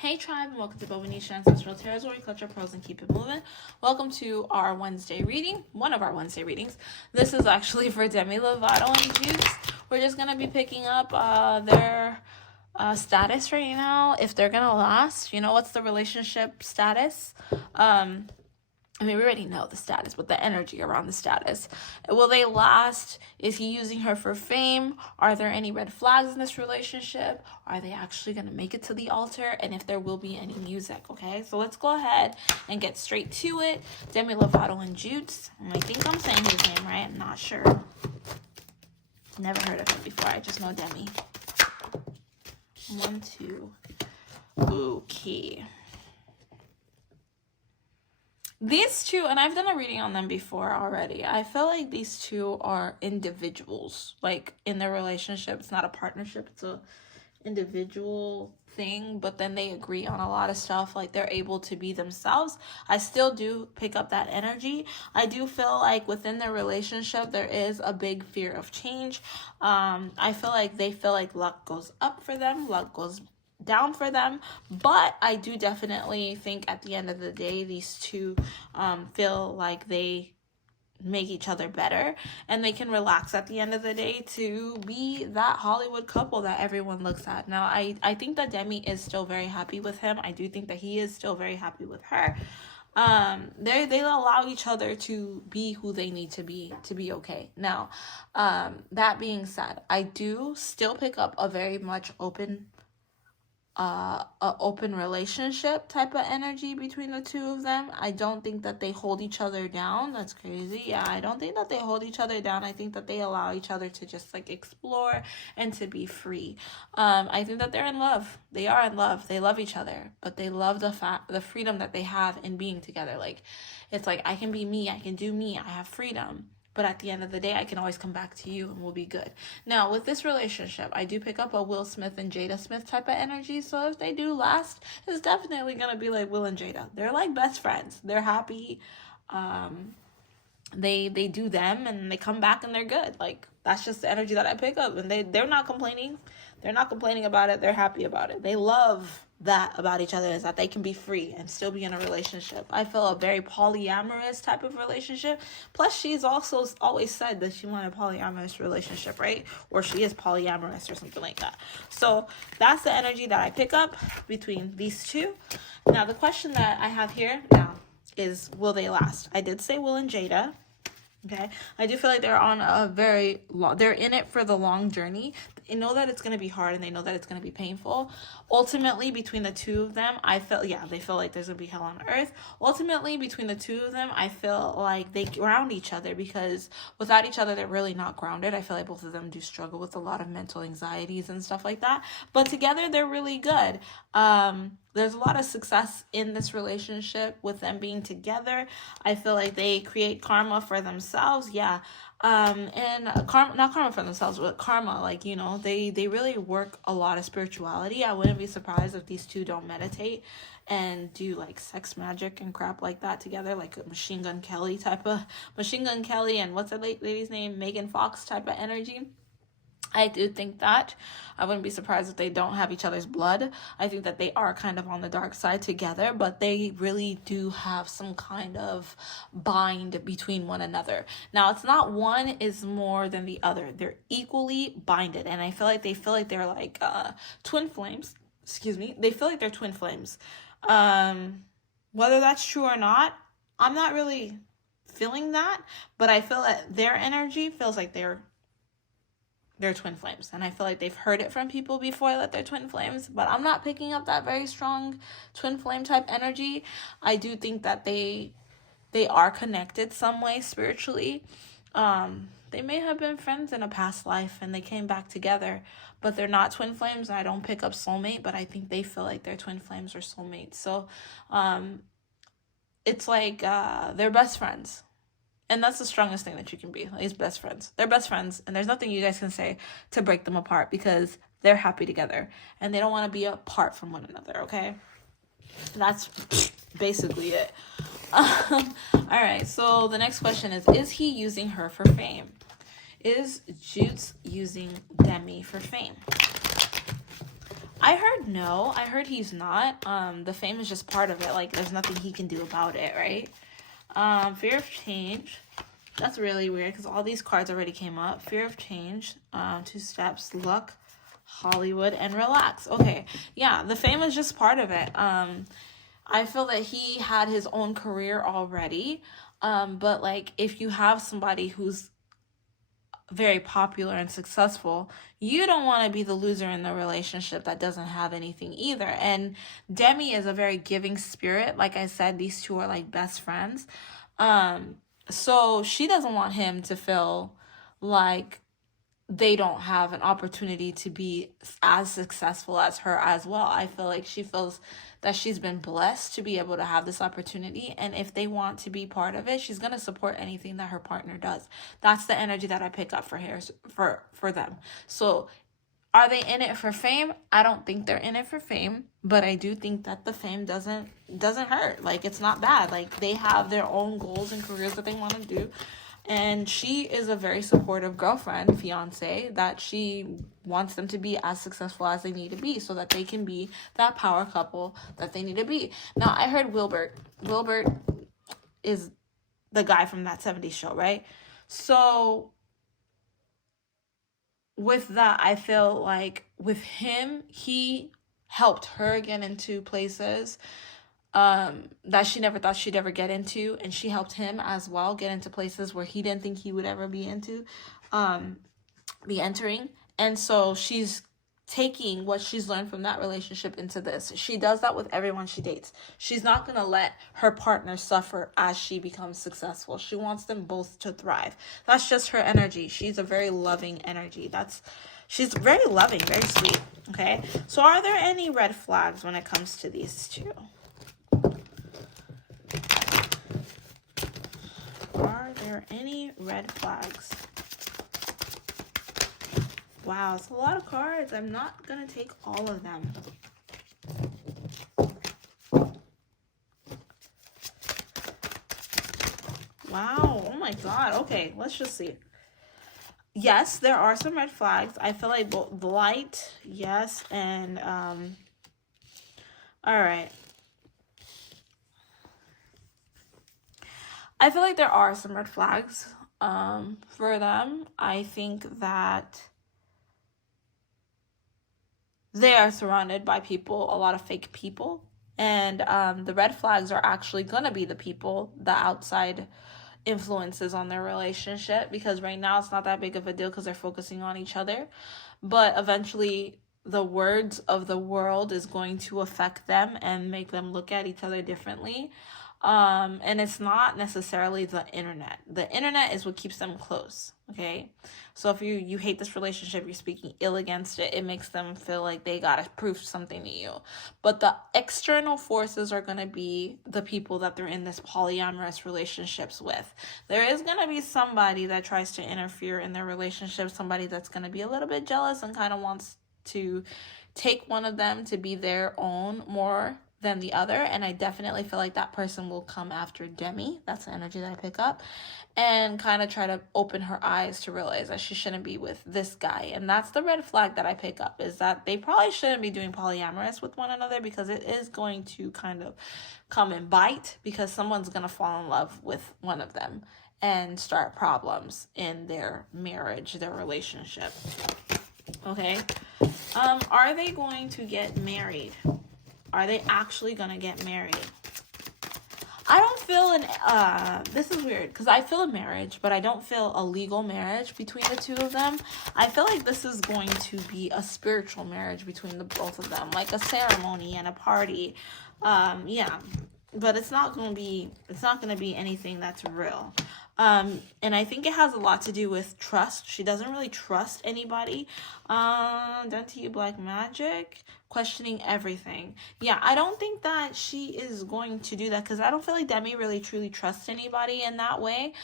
Hey tribe, and welcome to Bobo-Nesha Ancestral Territory, Culture, Pros, and Keep It Moving. Welcome to our Wednesday reading, one of our Wednesday readings. This is actually for Demi Lovato Jutes. We're just going to be picking up their status right now, if they're going to last. You know, what's the relationship status? We already know the status, but the energy around the status. Will they last? Is he using her for fame? Are there any red flags in this relationship? Are they actually going to make it to the altar? And if there will be any music, okay? So let's go ahead and get straight to it. Demi Lovato and Jutes. I think I'm saying his name right. I'm not sure. Never heard of him before. I just know Demi. 1, 2. Okay. These two, and I've done a reading on them before already, I feel like these two are individuals. Like, in their relationship, it's not a partnership, it's a individual thing, but then they agree on a lot of stuff. Like, they're able to be themselves. I still do pick up that energy. I do feel like within their relationship, there is a big fear of change. I feel like they feel like luck goes up for them, luck goes down for them, but I do definitely think at the end of the day these two feel like they make each other better and they can relax at the end of the day to be that Hollywood couple that everyone looks at. Now I think that Demi is still very happy with him. I do think that he is still very happy with her. They allow each other to be who they need to be okay. Now that being said, I do still pick up a very much open relationship type of energy between the two of them. I don't think that they hold each other down. That's crazy. Yeah, I don't think that they hold each other down. I think that they allow each other to just like explore and to be free. I think that they're in love. They are in love. They love each other, but they love the freedom that they have in being together. Like, it's like, I can be me. I can do me. I have freedom. But at the end of the day, I can always come back to you and we'll be good. Now, with this relationship, I do pick up a Will Smith and Jada Smith type of energy. So if they do last, it's definitely going to be like Will and Jada. They're like best friends. They're happy. They do them and they come back and they're good. Like, that's just the energy that I pick up. And they're not complaining. They're not complaining about it. They're happy about it. They love that about each other, is that they can be free and still be in a relationship. I feel a very polyamorous type of relationship. Plus, she's also always said that she wanted a polyamorous relationship, right? Or she is polyamorous or something like that. So that's the energy that I pick up between these two. Now, the question that I have here now is, will they last? I did say Will and Jada. Okay, I do feel like they're on a very long, they're in it for the long journey. They know that it's going to be hard and they know that it's going to be painful. Ultimately, between the two of them, they feel like there's going to be hell on earth. Ultimately, between the two of them, I feel like they ground each other, because without each other, they're really not grounded. I feel like both of them do struggle with a lot of mental anxieties and stuff like that. But together, they're really good. There's a lot of success in this relationship with them being together. I feel like they create karma for themselves. Yeah. And not karma for themselves, but karma, like, you know, they really work a lot of spirituality. I wouldn't be surprised if these two don't meditate and do like sex magic and crap like that together, like a Machine Gun Kelly and what's that lady's name? Megan Fox type of energy. I do think that. I wouldn't be surprised if they don't have each other's blood. I think that they are kind of on the dark side together, but they really do have some kind of bind between one another. Now, it's not one is more than the other. They're equally binded, and I feel like they're like twin flames. Excuse me. They feel like they're twin flames. Whether that's true or not, I'm not really feeling that, but I feel that their energy feels like they're twin flames, and I feel like they've heard it from people before that they're twin flames, but I'm not picking up that very strong twin flame type energy. I do think that they are connected some way spiritually. They may have been friends in a past life and they came back together, but they're not twin flames. I don't pick up soulmate, but I think they feel like they're twin flames or soulmates. So it's like they're best friends. And that's the strongest thing that you can be, is best friends. They're best friends, and there's nothing you guys can say to break them apart, because they're happy together, and they don't want to be apart from one another, okay? That's basically it. All right, so the next question is he using her for fame? Is Jutes using Demi for fame? I heard no. I heard he's not. The fame is just part of it. Like, there's nothing he can do about it, right? Fear of change. That's really weird because all these cards already came up. Fear of change. 2 steps. Luck. Hollywood. And relax. Okay. Yeah, the fame is just part of it. I feel that he had his own career already. But, like, if you have somebody who's very popular and successful, you don't want to be the loser in the relationship that doesn't have anything either. And Demi is a very giving spirit. Like I said, these two are like best friends. So she doesn't want him to feel like they don't have an opportunity to be as successful as her as well. I feel like she feels that she's been blessed to be able to have this opportunity, and if they want to be part of it, she's going to support anything that her partner does. That's the energy that I pick up for them. So are they in it for fame? I don't think they're in it for fame, but I do think that the fame doesn't hurt. Like, it's not bad. Like, they have their own goals and careers that they want to do. And she is a very supportive girlfriend, fiance, that she wants them to be as successful as they need to be so that they can be that power couple that they need to be. Now, I heard Wilbert. Wilbert is the guy from that 70s show, right? So with that, I feel like with him, he helped her get into places that she never thought she'd ever get into, and she helped him as well get into places where he didn't think he would ever be entering. And so she's taking what she's learned from that relationship into this. She does that with everyone she dates. She's not going to let her partner suffer as she becomes successful. She wants them both to thrive. That's just her energy. She's a very loving energy. She's very loving, very sweet. Okay, so are there any red flags when it comes to these two? Are there any red flags? Wow, it's a lot of cards. I'm not going to take all of them. Wow, oh my god. Okay, let's just see. Yes, there are some red flags. I feel like blight, yes, and all right. I feel like there are some red flags for them. I think that they are surrounded by people, a lot of fake people. And the red flags are actually going to be the people, the outside influences on their relationship. Because right now it's not that big of a deal because they're focusing on each other. But eventually the words of the world is going to affect them and make them look at each other differently. And it's not necessarily the internet. The internet is what keeps them close, okay? So if you hate this relationship, you're speaking ill against it, it makes them feel like they gotta prove something to you. But the external forces are gonna be the people that they're in this polyamorous relationships with. There is gonna be somebody that tries to interfere in their relationship, somebody that's gonna be a little bit jealous and kind of wants to take one of them to be their own more than the other, and I definitely feel like that person will come after Demi. That's the energy that I pick up, and kind of try to open her eyes to realize that she shouldn't be with this guy. And that's the red flag that I pick up, is that they probably shouldn't be doing polyamorous with one another, because it is going to kind of come and bite, because someone's going to fall in love with one of them and start problems in their marriage, their relationship. Okay, are they going to get married? Are they actually going to get married? I don't feel this is weird, because I feel a marriage, but I don't feel a legal marriage between the two of them. I feel like this is going to be a spiritual marriage between the both of them, like a ceremony and a party. Yeah, but it's not going to be anything that's real. And I think it has a lot to do with trust. She doesn't really trust anybody. Done to you, black magic. Questioning everything. Yeah, I don't think that she is going to do that, because I don't feel like Demi really truly trusts anybody in that way.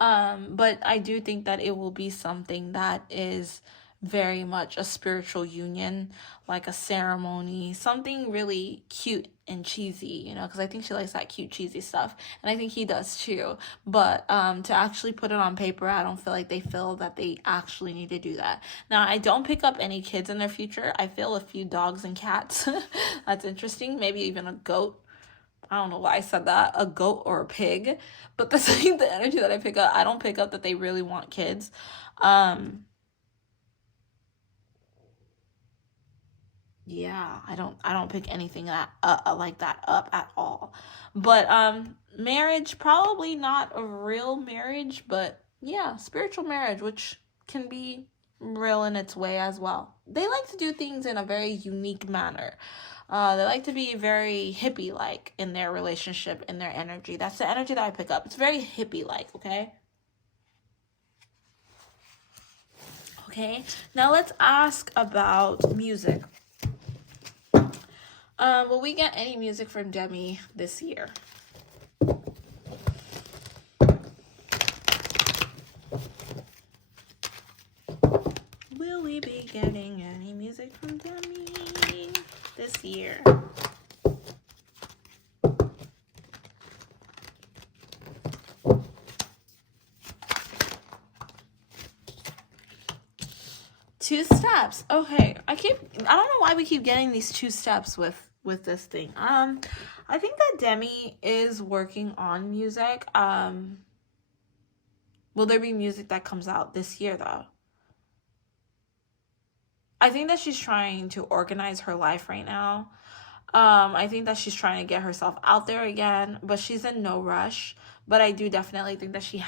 But I do think that it will be something that is very much a spiritual union, like a ceremony, something really cute and cheesy, you know, because I think she likes that cute, cheesy stuff. And I think he does too. But to actually put it on paper, I don't feel like they feel that they actually need to do that. Now, I don't pick up any kids in their future. I feel a few dogs and cats. That's interesting. Maybe even a goat. I don't know why I said that, a goat or a pig, but that's like the energy that I pick up. I don't pick up that they really want kids. Yeah, I don't pick anything that like that up at all. But marriage, probably not a real marriage, but yeah, spiritual marriage, which can be real in its way as well. They like to do things in a very unique manner. They like to be very hippie like in their relationship, in their energy. That's the energy that I pick up. It's very hippie like, okay? Okay. Now let's ask about music. Will we get any music from Demi this year? Will we be getting any music from Demi this year? Two steps. Okay. I don't know why we keep getting these two steps with this thing. I think that Demi is working on music. Will there be music that comes out this year though? I think that she's trying to organize her life right now. I think that she's trying to get herself out there again, but she's in no rush. But I do definitely think that she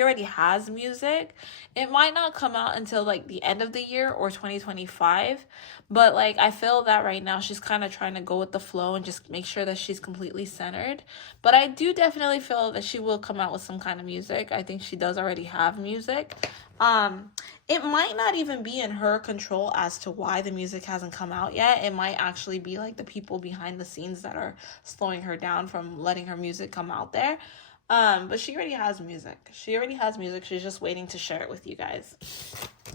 already has music. It might not come out until like the end of the year or 2025, but like I feel that right now she's kind of trying to go with the flow and just make sure that she's completely centered. But I do definitely feel that she will come out with some kind of music. I think she does already have music. It might not even be in her control as to why the music hasn't come out yet. It might actually be like the people behind the scenes that are slowing her down from letting her music come out there. But she already has music. She's just waiting to share it with you guys.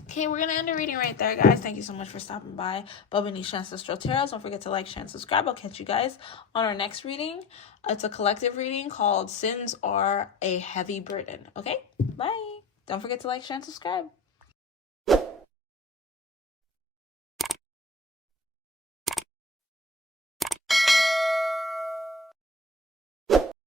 Okay, we're going to end the reading right there, guys. Thank you so much for stopping by Bobo-Nesha Ancestral Tarot. Don't forget to like, share, and subscribe. I'll catch you guys on our next reading. It's a collective reading called Sins Are a Heavy Burden. Okay, bye. Don't forget to like, share, and subscribe.